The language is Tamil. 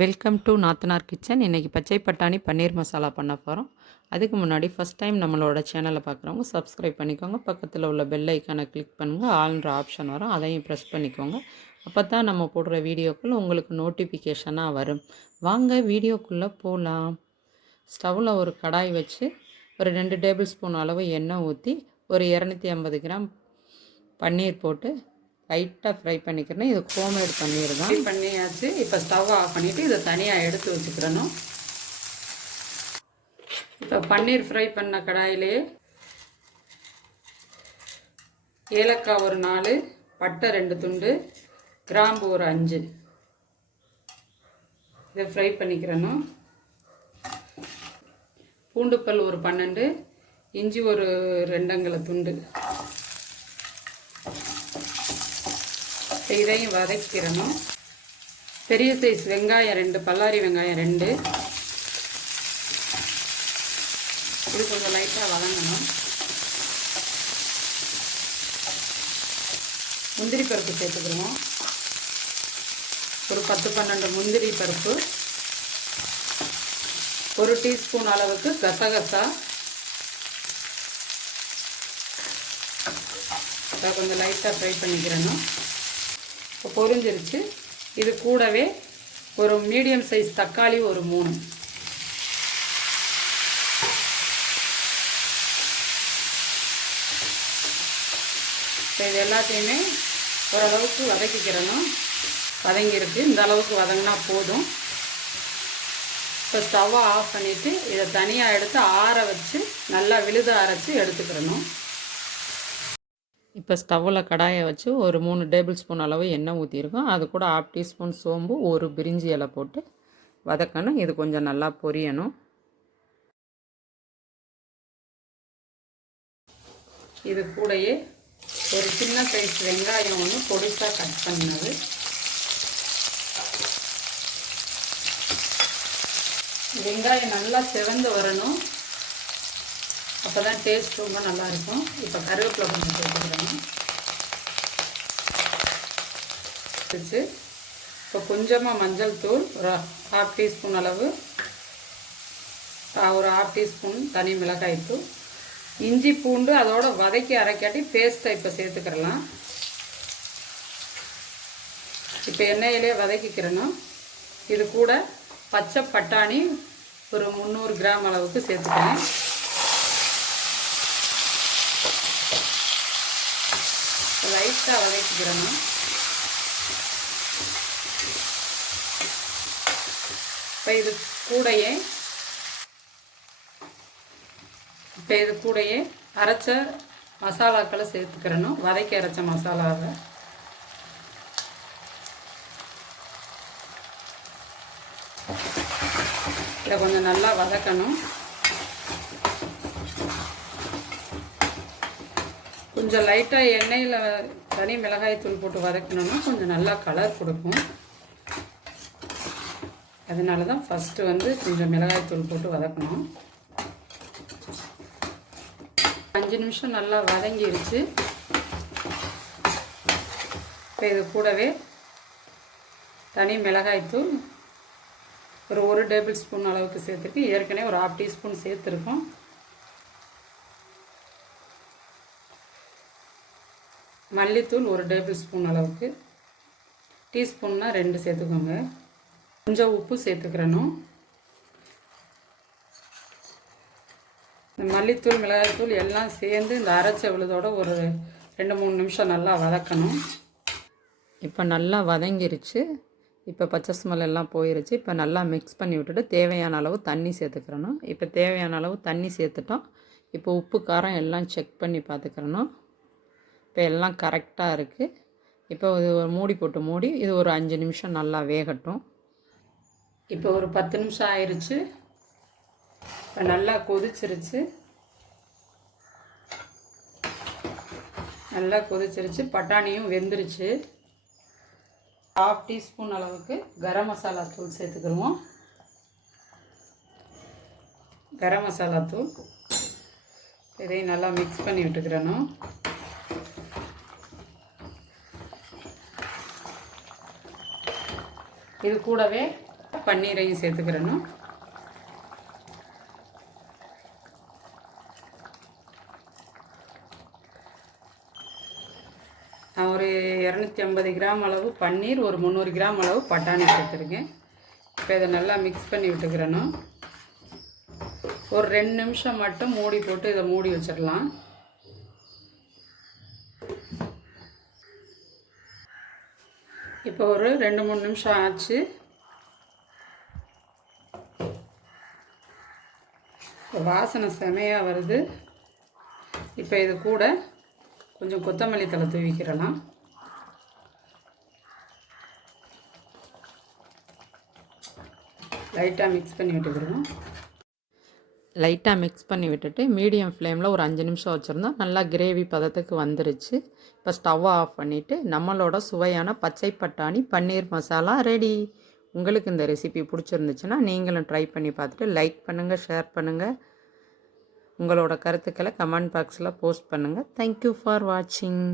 வெல்கம் டு நாத்தனார் கிச்சன். இன்றைக்கி பச்சை பட்டாணி பன்னீர் மசாலா பண்ண போகிறோம். அதுக்கு முன்னாடி ஃபஸ்ட் டைம் நம்மளோட சேனலை பார்க்குறவங்க சப்ஸ்கிரைப் பண்ணிக்கோங்க. பக்கத்தில் உள்ள பெல் ஐக்கானை கிளிக் பண்ணுங்கள். ஆல்ன்ற ஆப்ஷன் வரும், அதையும் ப்ரெஸ் பண்ணிக்கோங்க. அப்போ தான் நம்ம போடுற வீடியோக்கள் உங்களுக்கு நோட்டிஃபிகேஷனாக வரும். வாங்க வீடியோக்குள்ளே போகலாம். ஸ்டவ்வில் ஒரு கடாய் வச்சு ஒரு 2 டேபிள் ஸ்பூன் அளவு எண்ணெய் ஊற்றி ஒரு 250 கிராம் பன்னீர் போட்டு லைட்டாக ஃப்ரை பண்ணிக்கிறேன். இது ஹோம்மேட் பன்னீர் தான். ஃப்ரை பண்ணியாச்சு. இப்போ ஸ்டவ் ஆஃப் பண்ணிவிட்டு இதை தனியாக எடுத்து வச்சுக்கிறணும். இப்போ பன்னீர் ஃப்ரை பண்ண கடாயிலே ஏலக்காய் ஒரு 4, பட்டை 2 துண்டு, கிராம்பு ஒரு 5 இதை ஃப்ரை பண்ணிக்கிறணும். பூண்டுப்பல் ஒரு 12, இஞ்சி ஒரு 2 அங்குல துண்டு, இதையும் வதக்கிடணும். பெரிய சைஸ் வெங்காயம் 2, பல்லாரி வெங்காயம் 2, இது கொஞ்சம் லைட்டாக வதங்கணும். முந்திரி பருப்பு சேர்த்துக்கிறோம். ஒரு 10-12 முந்திரி பருப்பு, 1 டீஸ்பூன் அளவுக்கு கசகசா, கொஞ்சம் லைட்டாக ஃப்ரை பண்ணிக்கிறணும். இப்போ பொரிஞ்சிருச்சு. இது கூடவே ஒரு மீடியம் சைஸ் தக்காளி ஒரு 3, இது எல்லாத்தையுமே ஓரளவுக்கு வதக்கிக்கிறணும். வதங்கிருக்கு. இந்த அளவுக்கு வதங்கினா போதும். இப்போ ஸ்டவ்வை ஆஃப் பண்ணிவிட்டு இதை தனியாக எடுத்து ஆற வச்சு நல்லா விழுத அரைச்சி எடுத்துக்கிறணும். இப்போ ஸ்டவ்வில் கடாயை வச்சு ஒரு 3 டேபிள் ஸ்பூன் அளவு எண்ணெய் ஊற்றிருக்கோம். அது கூட 1/2 டீஸ்பூன் சோம்பு, ஒரு பிரிஞ்சி இலை போட்டு வதக்கணும். இது கொஞ்சம் நல்லா பொரியணும். இது கூடயே ஒரு சின்ன சைஸ் வெங்காயம் ஒன்று பொடிசாக கட் பண்ணது, வெங்காயம் நல்லா செவந்து வரணும். அப்போ தான் டேஸ்ட் ரொம்ப நல்லாயிருக்கும். இப்போ கருவேப்பிலை கொஞ்சம் சேர்த்துக்கிறோம். இப்போ கொஞ்சமாக மஞ்சள் தூள் ஒரு 1/2 டீஸ்பூன் அளவு, ஒரு 1/2 டீஸ்பூன் தனி மிளகாய் தூள், இஞ்சி பூண்டு அதோட வதக்கி அரைக்காட்டி பேஸ்ட்டை இப்போ சேர்த்துக்கிறலாம். இப்போ எண்ணெயிலே வதக்கிக்கிறணும். இது கூட பச்சை பட்டாணி ஒரு 300 கிராம் அளவுக்கு சேர்த்துக்கிறேன். லைட்டாக வதக்கிக்கிறணும். இப்போ இது கூடயே அரைச்ச மசாலாக்களை சேர்த்துக்கிறணும். வதக்கி அரைச்ச மசாலாவை இதை கொஞ்சம் நல்லா வதக்கணும். கொஞ்சம் லைட்டாக எண்ணெயில் தனி மிளகாய் தூள் போட்டு வதக்கணும்னா கொஞ்சம் நல்லா கலர் கொடுக்கும். அதனால தான் ஃபஸ்ட்டு கொஞ்சம் மிளகாய் தூள் போட்டு வதக்கணும். 5 நிமிஷம் நல்லா வதங்கிருச்சு. இப்போ இது கூடவே தனி மிளகாய் தூள் ஒரு 1 டேபிள் ஸ்பூன் அளவுக்கு சேர்த்துருக்கு. ஏற்கனவே ஒரு 1/2 டீஸ்பூன் சேர்த்துருக்கோம். மல்லித்தூள் 1 டேபிள் ஸ்பூன் அளவுக்கு, டீஸ்பூன்னா 2 சேர்த்துக்கோங்க. கொஞ்சம் உப்பு சேர்த்துக்கிறணும். இந்த மல்லித்தூள் மிளகாய்த்தூள் எல்லாம் சேர்ந்து இந்த அரைச்ச விழுதோட ஒரு 2-3 நிமிஷம் நல்லா வதக்கணும். இப்போ நல்லா வதங்கிருச்சு. இப்போ பச்சை ஸ்மெல் எல்லாம் போயிருச்சு. இப்போ நல்லா மிக்ஸ் பண்ணி விட்டுட்டு தேவையான அளவு தண்ணி சேர்த்துக்கிறணும். இப்போ தேவையான அளவு தண்ணி சேர்த்துட்டோம். இப்போ உப்பு காரம் எல்லாம் செக் பண்ணி பார்த்துக்கிறணும். இப்போ எல்லாம் கரெக்டாக இருக்குது. இப்போ இது ஒரு மூடி போட்டு இது ஒரு 5 நிமிஷம் நல்லா வேகட்டும். இப்போ ஒரு 10 நிமிஷம் ஆயிடுச்சு. இப்போ நல்லா கொதிச்சிருச்சு. பட்டாணியும் வெந்துருச்சு. 1/2 டீஸ்பூன் அளவுக்கு கரம் மசாலா தூள் சேர்த்துக்கிடுவோம். கரம் மசாலா தூள் இதையும் நல்லா மிக்ஸ் பண்ணி விட்டுக்கிறணும். இது கூடவே பன்னீரையும் சேர்த்துக்கிறணும். நான் ஒரு 250 கிராம் அளவு பன்னீர், ஒரு 300 கிராம் அளவு பட்டாணி சேர்த்துருக்கேன். இப்போ இதை நல்லா மிக்ஸ் பண்ணி விட்டுக்கிறணும். ஒரு 2 நிமிஷம் மட்டும் மூடி போட்டு இதை மூடி வச்சிடலாம். இப்போ ஒரு 2-3 நிமிஷம் ஆச்சு. வாசனை செமையாக வருது. இப்போ இது கூட கொஞ்சம் கொத்தமல்லி தழை தூவிக்கிறலாம். லைட்டாக மிக்ஸ் பண்ணி விட்டுக்கிறோம். லைட்டாக மிக்ஸ் பண்ணி விட்டுட்டு மீடியம் ஃப்ளேமில் ஒரு 5 நிமிஷம் வச்சுருந்தோம். நல்லா கிரேவி பதத்துக்கு வந்துருச்சு. இப்போ ஸ்டவ்வை ஆஃப் பண்ணிவிட்டு நம்மளோட சுவையான பச்சை பட்டாணி பன்னீர் மசாலா ரெடி. உங்களுக்கு இந்த ரெசிபி பிடிச்சிருந்துச்சுன்னா நீங்களும் ட்ரை பண்ணி பார்த்துட்டு லைக் பண்ணுங்கள், ஷேர் பண்ணுங்கள். உங்களோட கருத்துக்களை கமெண்ட் பாக்ஸில் போஸ்ட் பண்ணுங்கள். தேங்க்யூ ஃபார் வாட்சிங்.